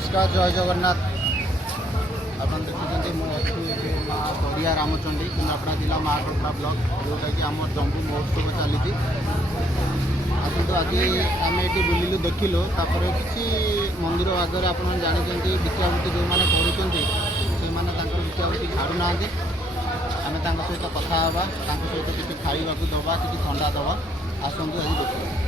नमस्कार जय जगन्नाथ आप देखुं मुझे माँ दरिया रामचंडी केन्द्रापड़ा जिला महाकल्पना ब्लॉक जोटा कि आम जम्बू महोत्सव चली आसतु आज आम ये बुलू देखिलु किसी मंदिर आगे आप जानते भिक्षावृत्ति जो मैंने करूँ भिक्षावृत्ति छाड़ूना आम सहित कथा सहित किसी खावा दवा किसी थंडा दवा आसतु आज देखिए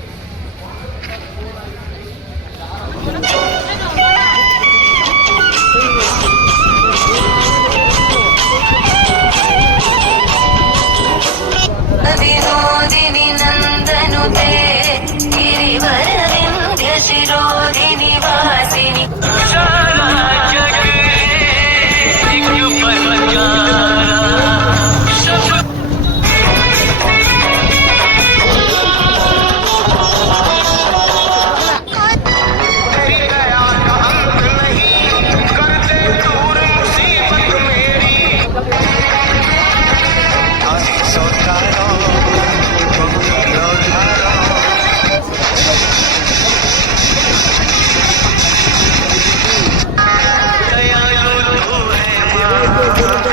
विनोदिनी नंदनुते गिरिवर विंध्य शिरोधिनी वासिनी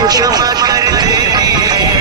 क्षमा कर देती है